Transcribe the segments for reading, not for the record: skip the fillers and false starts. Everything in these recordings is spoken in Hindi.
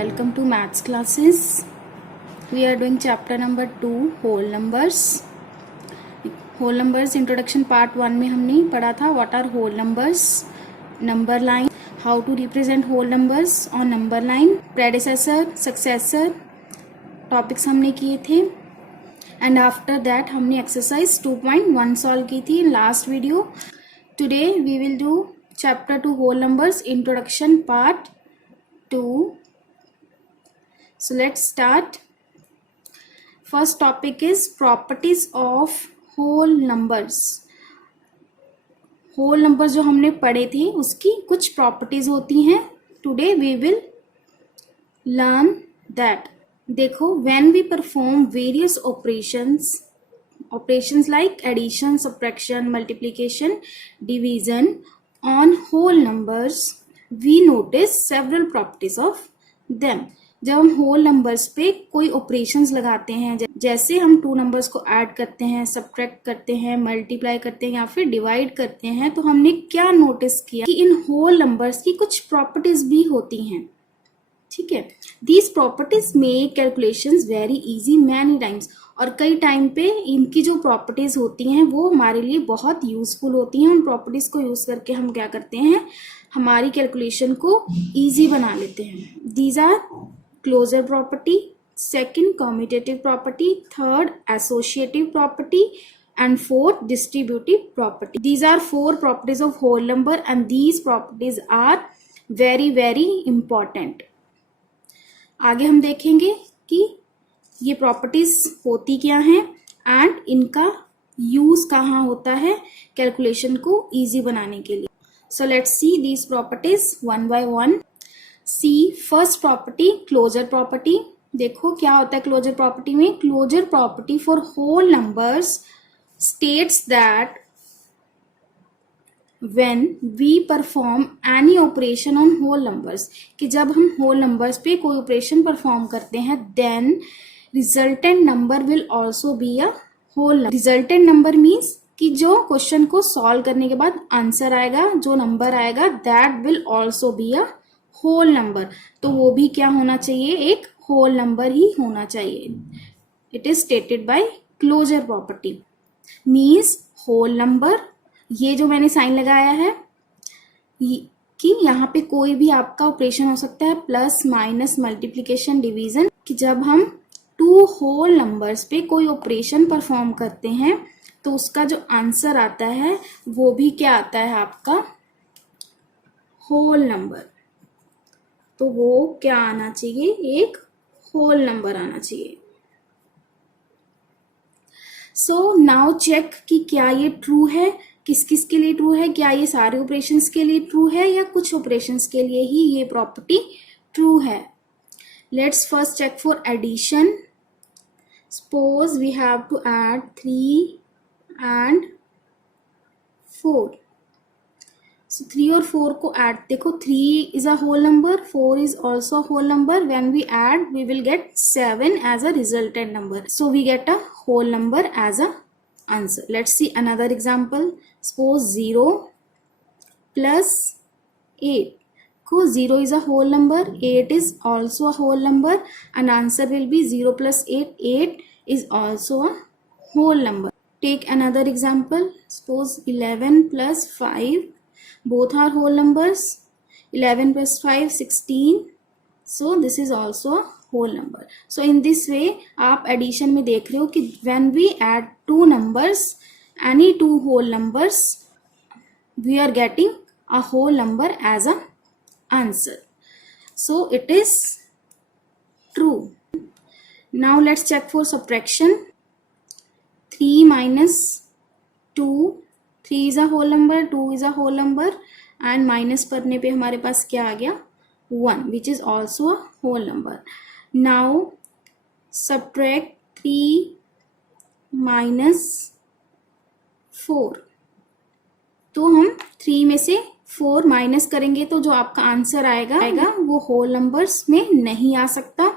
welcome to maths classes. We are doing chapter number 2 whole numbers. Whole numbers introduction part 1 में हमने पढ़ा था what are whole numbers, number line, how to represent whole numbers on number line, predecessor, successor topics हमने किए थे and after that हमने exercise 2.1 solve की थी in last video. Today we will do chapter 2 whole numbers introduction part 2. So let's start. First topic is properties of whole numbers. Whole numbers जो हमने पढ़े थे उसकी कुछ properties होती हैं. Today we will learn that. देखो, when we perform various operations like addition, subtraction, multiplication, division on whole numbers, we notice several properties of them. जब हम होल नंबर्स पे कोई ऑपरेशंस लगाते हैं, जैसे हम टू नंबर्स को ऐड करते हैं, सब्ट्रैक्ट करते हैं, मल्टीप्लाई करते हैं या फिर डिवाइड करते हैं, तो हमने क्या नोटिस किया कि इन होल नंबर्स की कुछ प्रॉपर्टीज भी होती हैं. ठीक है, these properties make calculations very easy many times. और कई टाइम पे इनकी जो प्रॉपर्टीज होती हैं वो हमारे लिए बहुत यूजफुल होती हैं. उन प्रॉपर्टीज को यूज करके हम क्या करते हैं, हमारी कैलकुलेशन को इजी बना लेते हैं. These are closure property, second commutative property, third associative property and fourth distributive property. These are four properties of whole number and these properties are very important. आगे हम देखेंगे कि ये प्रॉपर्टीज होती क्या हैं एंड इनका यूज कहाँ होता है कैलकुलेशन को इजी बनाने के लिए. So let's see these properties one by one. See first property closure property. देखो क्या होता है क्लोजर प्रॉपर्टी में. Closure property for whole numbers states that when we perform any operation on whole numbers, कि जब हम whole numbers पे कोई ऑपरेशन परफॉर्म करते हैं then resultant number will also be a whole number. resultant number means कि जो क्वेश्चन को सॉल्व करने के बाद आंसर आएगा, जो नंबर आएगा that will also be a whole number. तो वो भी क्या होना चाहिए, एक whole number ही होना चाहिए. It is stated by closure property. means whole number, ये जो मैंने साइन लगाया है कि यहाँ पे कोई भी आपका ऑपरेशन हो सकता है, प्लस माइनस मल्टीप्लिकेशन डिवीजन, कि जब हम टू होल नंबर्स पे कोई ऑपरेशन परफॉर्म करते हैं तो उसका जो आंसर आता है वो भी क्या आता है आपका होल नंबर. तो वो क्या आना चाहिए, एक होल नंबर आना चाहिए. सो नाउ चेक कि क्या ये ट्रू है, किस किस के लिए ट्रू है, क्या ये सारे ऑपरेशंस के लिए ट्रू है या कुछ ऑपरेशंस के लिए ही ये प्रॉपर्टी ट्रू है. Let's first check for addition. Suppose we have to add 3 and 4. So 3 और 4 को ऐड, देखो 3 is a whole number, 4 is also whole number. When we add we will get 7 as a resultant number. So we get a whole number as a answer. Let's see another example. Suppose 0 plus 8. So 0 is a whole number, 8 is also a whole number, and answer will be 0 plus 8. 8 is also a whole number. Take another example. Suppose 11 plus 5. Both are whole numbers. 11 plus 5, 16. So this is also a whole number. So in this way आप addition में देख रहे हो कि when we add two numbers, any two whole numbers, we are getting a whole number as a answer. So it is true. Now let's check for subtraction. 3 minus 2. 3 is a whole number, 2 is a whole number, and minus करने पे हमारे पास क्या आ गया, 1, which is also a whole number. Now subtract 3 minus 4. तो हम 3 में से 4 माइनस करेंगे तो जो आपका आंसर आएगा वो होल नंबर्स में नहीं आ सकता,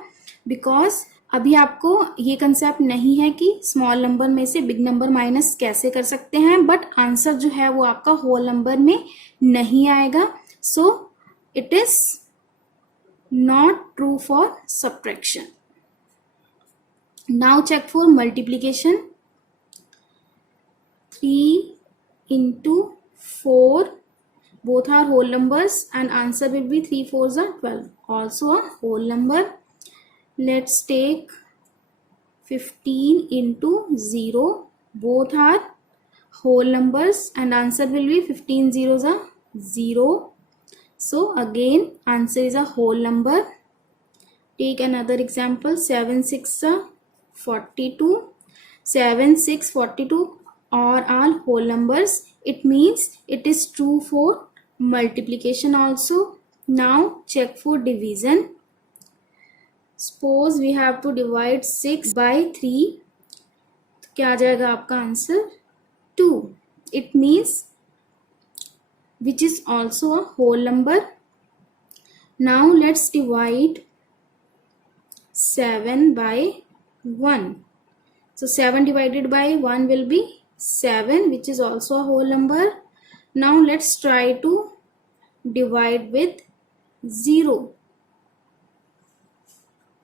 बिकॉज अभी आपको ये कंसेप्ट नहीं है कि स्मॉल नंबर में से बिग नंबर माइनस कैसे कर सकते हैं, बट आंसर जो है वो आपका होल नंबर में नहीं आएगा. सो it is not true for subtraction. Now check for multiplication. 3 into 4, both are whole numbers and answer will be 3 4s are 12, also a whole number. Let's take 15 into 0, both are whole numbers and answer will be 15 zeros are 0. So again answer is a whole number. Take another example. 7 6 are 42. 7 6 42 are all whole numbers. It means it is true for multiplication also. Now check for division. Suppose we have to divide 6 by 3. तो क्या आ जाएगा आपका answer 2. It means which is also a whole number. Now let's divide 7 by 1. So 7 divided by 1 will be 7, which is also a whole number. Now let's try to divide with 0.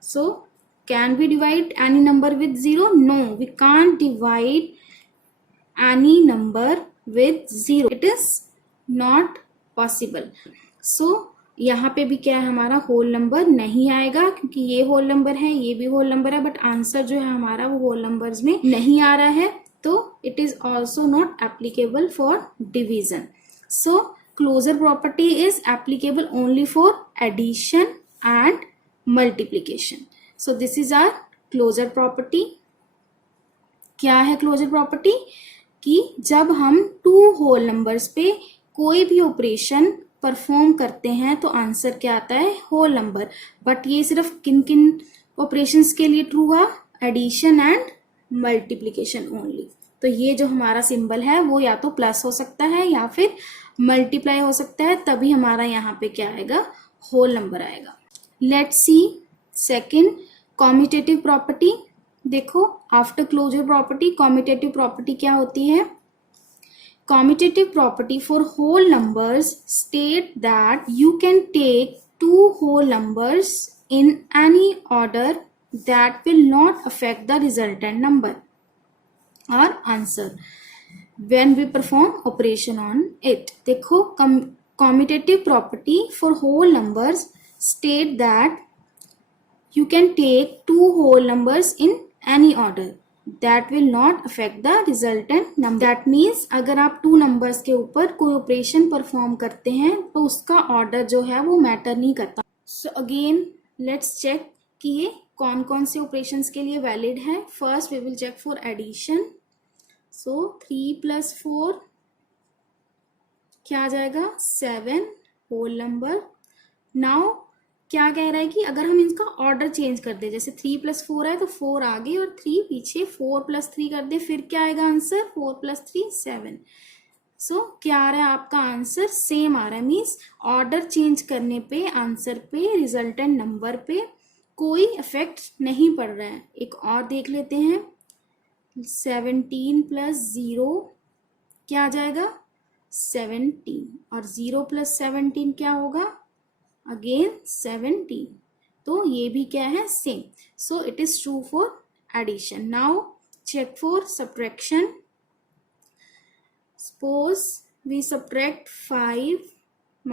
So can we divide any number with 0? No, we can't divide any number with 0. It is not possible. So यहाँ पे भी क्या है हमारा होल नंबर नहीं आएगा, क्योंकि ये होल नंबर है, ये भी होल नंबर है, बट आंसर जो है हमारा वो होल नंबर्स में नहीं आ रहा है, तो it is also not applicable for division. So closure property is applicable only for addition and multiplication. So this is our closure property. क्या है क्लोजर प्रॉपर्टी? कि जब हम टू होल नंबर्स पे कोई भी ऑपरेशन परफॉर्म करते हैं तो आंसर क्या आता है? Whole number. बट ये सिर्फ किन किन ऑपरेशंस के लिए ट्रू हुआ? Addition and multiplication only. तो ये जो हमारा सिंबल है वो या तो प्लस हो सकता है या फिर मल्टीप्लाई हो सकता है, तभी हमारा यहाँ पे क्या आएगा? होल नंबर आएगा. Let's see second commutative property. देखो after closure property commutative property क्या होती है? Commutative property for whole numbers state that you can take two whole numbers in any order that will not affect the resultant number or answer when we perform operation on it. देखो commutative property for whole numbers state that you can take two whole numbers in any order that will not affect the resultant number. That means अगर आप टू नंबर्स के ऊपर कोई ऑपरेशन परफॉर्म करते हैं तो उसका ऑर्डर जो है वो मैटर नहीं करता. सो अगेन लेट्स चेक कि ये कौन कौन से ऑपरेशंस के लिए वैलिड है. First we will check for addition. So 3 + 4 क्या आ जाएगा? 7 होल नंबर. नाउ क्या कह रहा है कि अगर हम इसका ऑर्डर चेंज कर दे, जैसे 3 + 4 है तो 4 आगे और 3 पीछे, 4 + 3 कर दे, फिर क्या आएगा आंसर? 4 + 3 7. सो क्या आ रहा है आपका आंसर? सेम आ रहा है. मीन्स ऑर्डर चेंज करने पे आंसर पे रिजल्टेंट नंबर पे कोई इफेक्ट नहीं पड़ रहा है. एक और देख लेते हैं. 17 + 0 क्या आ जाएगा? 17. और 0 + 17 क्या होगा? अगेन 17. तो ये भी क्या है? Same. So it is true for addition. Now check for subtraction. Suppose we subtract 5 -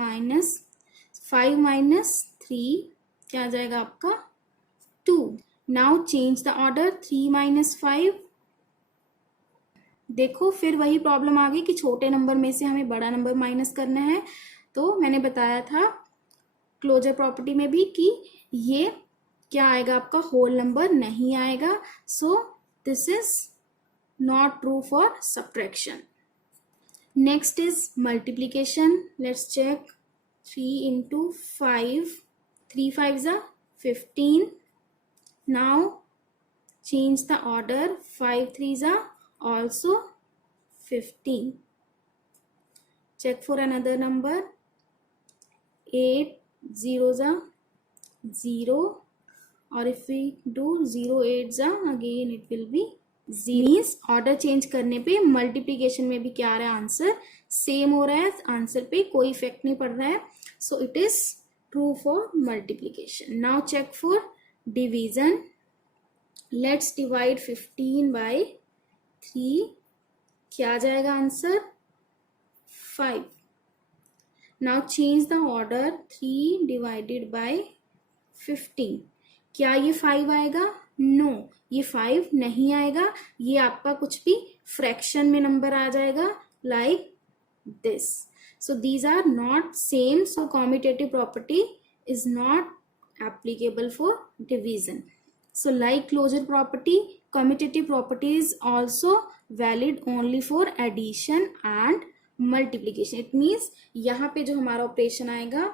3 क्या आ जाएगा आपका? 2. Now change the order. 3 - 5. देखो फिर वही प्रॉब्लम आ गई कि छोटे नंबर में से हमें बड़ा नंबर माइनस करना है. तो मैंने बताया था क्लोजर प्रॉपर्टी में भी कि ये क्या आएगा आपका? होल नंबर नहीं आएगा. So this is not true for subtraction. Next is multiplication. Let's check. 3 × 5. 3 5s are 15. Now change the order. 5 3s are also 15. Check for another number. 8 zeros are 0, or if we do 0 8s are again it will be 0. Means order change करने पे मल्टीप्लीकेशन में भी क्या आ रहा है? आंसर सेम हो रहा है. आंसर पे कोई इफेक्ट नहीं पड़ रहा है. सो it is true for multiplication. Now check for division. Let's divide 15 by 3. क्या आ जाएगा answer? 5. Now change the order. 3 divided by 15. क्या ये 5 आएगा? नो, ये 5 नहीं आएगा. ये आपका कुछ भी फ्रैक्शन में नंबर आ जाएगा like this. So these are not same. So commutative property is not applicable for division. So like closure property, commutative property is also valid only for addition and multiplication. It means यहाँ पे जो हमारा ऑपरेशन आएगा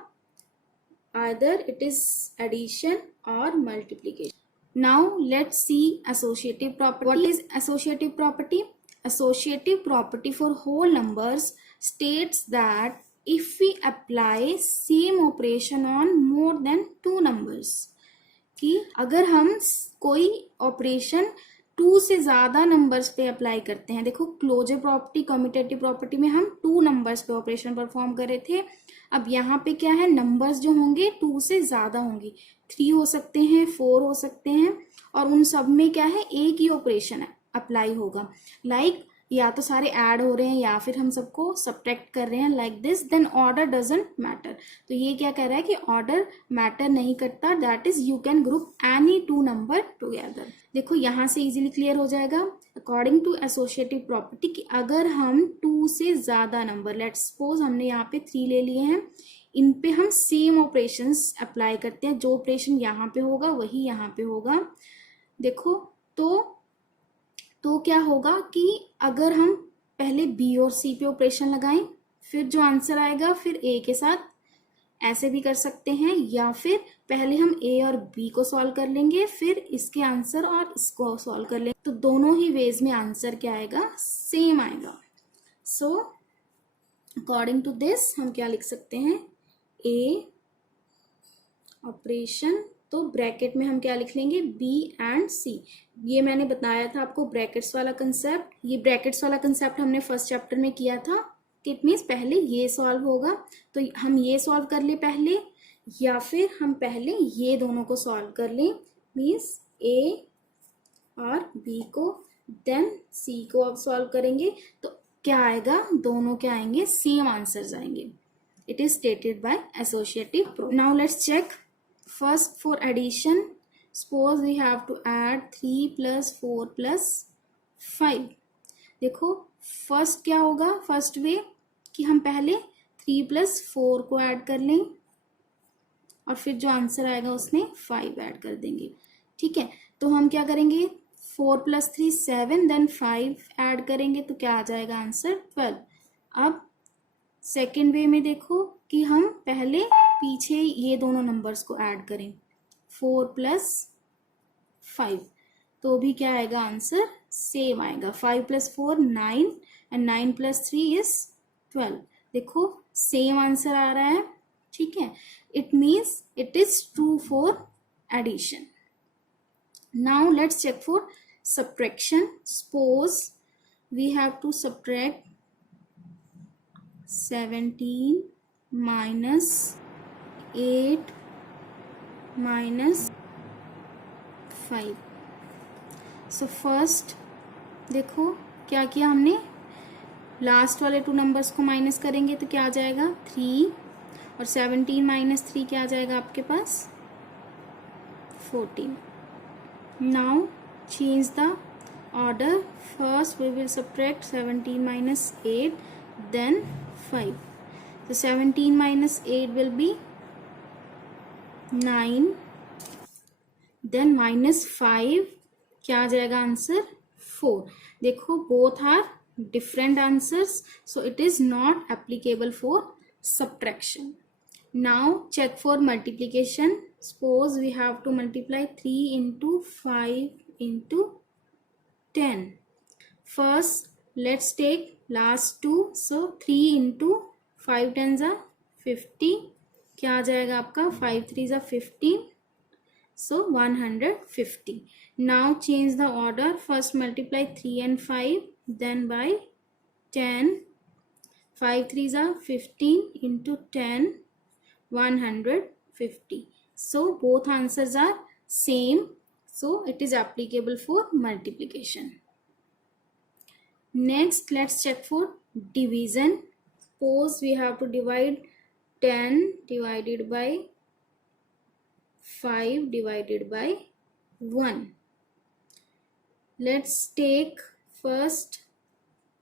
either it is addition or multiplication. Now let's see associative property. What is associative property? Associative property for whole numbers states that if we apply same operation on more than 2 numbers, कि अगर हम कोई ऑपरेशन 2 से ज्यादा नंबर्स पे अप्लाई करते हैं. देखो क्लोजर प्रॉपर्टी, कम्यूटेटिव प्रॉपर्टी में हम 2 नंबर्स पे ऑपरेशन परफॉर्म कर रहे थे. अब यहाँ पे क्या है, नंबर्स जो होंगे 2 से ज्यादा होंगी. 3 हो सकते हैं, 4 हो सकते हैं, और उन सब में क्या है, एक ही ऑपरेशन अप्लाई होगा. लाइक या तो सारे ऐड हो रहे हैं या फिर हम सबको सब्ट्रैक्ट कर रहे हैं like this. Then order doesn't matter. तो ये क्या कह रहा है कि ऑर्डर मैटर नहीं करता. That is you can group any 2 number together. देखो यहाँ से इजीली क्लियर हो जाएगा. अकॉर्डिंग टू एसोसिएटिव प्रॉपर्टी कि अगर हम 2 से ज्यादा नंबर, लेट्स सपोज हमने यहाँ पे 3 ले लिए हैं, इन पे हम सेम ऑपरेशंस अप्लाई करते हैं. जो ऑपरेशन यहाँ पे होगा वही यहाँ पे होगा. देखो तो क्या होगा कि अगर हम पहले बी और सी पे ऑपरेशन लगाएं, फिर जो आंसर आएगा फिर ए के साथ ऐसे भी कर सकते हैं, या फिर पहले हम ए और बी को सॉल्व कर लेंगे, फिर इसके आंसर और इसको सॉल्व कर लेंगे. तो दोनों ही वेज में आंसर क्या आएगा, सेम आएगा. सो अकॉर्डिंग टू दिस हम क्या लिख सकते हैं, ए ऑपरेशन, तो ब्रैकेट में हम क्या लिख लेंगे, बी एंड सी. ये मैंने बताया था आपको ब्रैकेट्स वाला कंसेप्ट. ये ब्रैकेट्स वाला कंसेप्ट हमने फर्स्ट चैप्टर में किया था. इट मीन्स पहले ये सॉल्व होगा, तो हम ये सॉल्व कर ले पहले, या फिर हम पहले ये दोनों को सॉल्व कर लें. मीन्स ए और बी को, देन सी को अब सॉल्व करेंगे. तो क्या आएगा, दोनों क्या आएंगे, सेम आंसर्स आएंगे. It is stated by associative proof. Now let's check. First for addition, suppose we have to add 3 plus 4 plus 5. देखो फर्स्ट क्या होगा, फर्स्ट वे कि हम पहले 3 plus 4 को ऐड कर लें और फिर जो आंसर आएगा उसमें 5 ऐड कर देंगे. ठीक है, तो हम क्या करेंगे, 4 plus 3 7, देन 5 ऐड करेंगे तो क्या आ जाएगा आंसर 12. अब सेकेंड वे में देखो कि हम पहले पीछे ये दोनों नंबर्स को ऐड करें, 4 plus 5, तो भी क्या आएगा आंसर, सेम आएगा. 5 plus 4 9 एंड 9 plus 3 is 12. देखो सेम आंसर आ रहा है. ठीक है, it means it is true for addition. Now let's check for subtraction. Suppose we have to subtract 17 minus 8 minus 5. So first देखो क्या किया हमने, लास्ट वाले 2 नंबर्स को माइनस करेंगे तो क्या आ जाएगा 3, और 17 माइनस 3 क्या आ जाएगा आपके पास 14. Now change the order. First we will subtract 17 minus 8, then 5. So 17 minus 8 will be 9. Then minus 5 क्या आ जाएगा आंसर 4. देखो both are different answers, so it is not applicable for subtraction. Now check for multiplication. Suppose we have to multiply 3 into 5 into 10. First let's take last 2. So 3 into 5 10s are 50. क्या आ जाएगा आपका 5 3s are 15. So 150. Now change the order. First multiply 3 and 5, then by 10. 5 3s are 15 into 10, 150. 50. So both answers are same. So it is applicable for multiplication. Next, let's check for division. Suppose we have to divide 10 divided by 5 divided by 1. Let's take first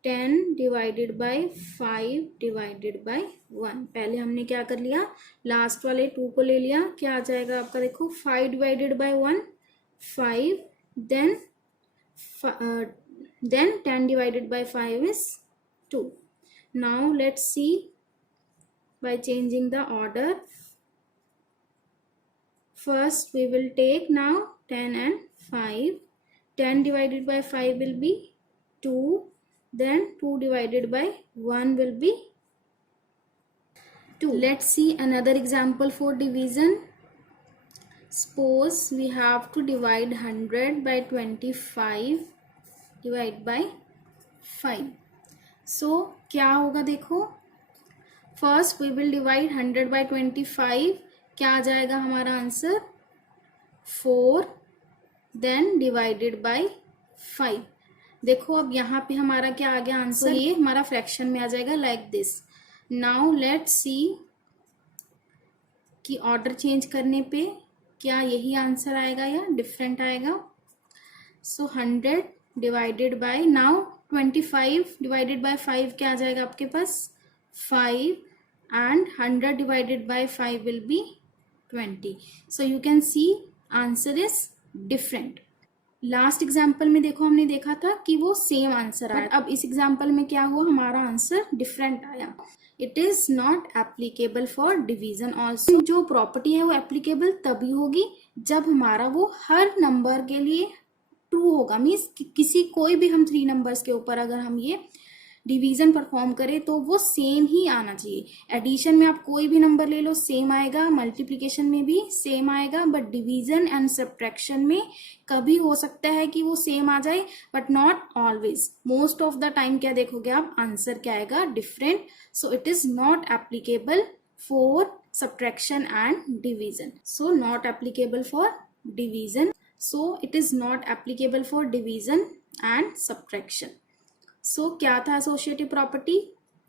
10 divided by 5 divided by 1. पहले हमने क्या कर लिया, लास्ट वाले 2 को ले लिया. क्या आ जाएगा आपका, देखो 5 divided by 1 5, then 10 divided by 5 is 2. Now let's see by changing the order. First we will take now 10 and 5. 10 divided by 5 will be 2. Then 2 divided by 1 will be 2. Let's see another example for division. Suppose we have to divide 100 by 25 divide by 5. So क्या होगा, देखो first we will divide 100 by 25. क्या आ जाएगा हमारा आंसर 4, then divided by 5. देखो अब यहाँ पे हमारा क्या आ गया आंसर, ये हमारा फ्रैक्शन में आ जाएगा like this. Now let's see कि ऑर्डर चेंज करने पे क्या यही आंसर आएगा या डिफरेंट आएगा. So 100 divided by, now 25 divided by 5 क्या आ जाएगा आपके पास 5, and 100 divided by 5 will be 20. So you can see answer is different. Last example में देखो हमने देखा था कि वो सेम आंसर आया. अब इस एग्जाम्पल में क्या हुआ, हमारा आंसर डिफरेंट आया. It is not applicable for division also. जो प्रॉपर्टी है वो एप्लीकेबल तभी होगी जब हमारा वो हर नंबर के लिए ट्रू होगा. मीन्स किसी कोई भी हम 3 नंबर्स के ऊपर अगर हम ये डिवीजन परफॉर्म करें तो वो सेम ही आना चाहिए. एडिशन में आप कोई भी नंबर ले लो सेम आएगा, मल्टीप्लिकेशन में भी सेम आएगा, बट डिवीजन एंड सब्ट्रैक्शन में कभी हो सकता है कि वो सेम आ जाए, but not always. Most of the time क्या देखोगे आप, आंसर क्या आएगा different. So it is not applicable for subtraction and division. So not applicable for division. So it is not applicable for division and subtraction. So क्या था एसोसिएटिव प्रॉपर्टी,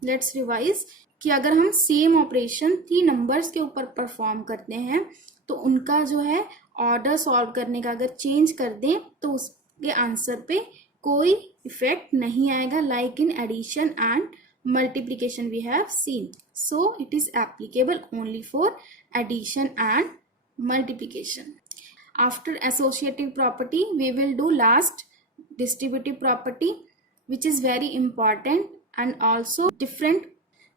लेट्स रिवाइज. कि अगर हम सेम ऑपरेशन 3 नंबर्स के ऊपर परफॉर्म करते हैं तो उनका जो है ऑर्डर सॉल्व करने का अगर चेंज कर दें तो उसके आंसर पे कोई इफेक्ट नहीं आएगा, like in addition and multiplication we have seen. So it is applicable only for addition and multiplication. After associative property we will do last distributive property, which is very important and also different.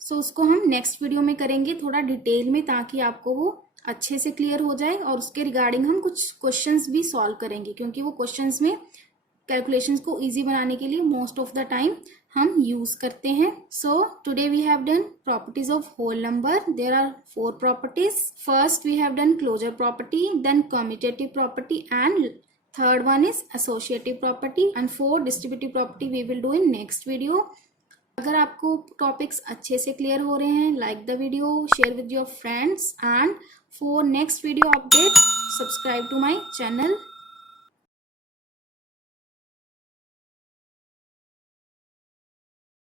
So उसको हम नेक्स्ट वीडियो में करेंगे थोड़ा डिटेल में, ताकि आपको वो अच्छे से क्लियर हो जाए. और उसके रिगार्डिंग हम कुछ क्वेश्चंस भी सॉल्व करेंगे, क्योंकि वो क्वेश्चंस में कैलकुलेशंस को इजी बनाने के लिए मोस्ट ऑफ द टाइम हम यूज करते हैं. So today we have done properties of whole number. There are 4 properties. First we have done closure property, then commutative property, and third one is associative property, and 4 distributive property we will do in next video. अगर आपको टॉपिक्स अच्छे से क्लियर हो रहे हैं, like the video, share with your friends, and for next video update subscribe to my channel.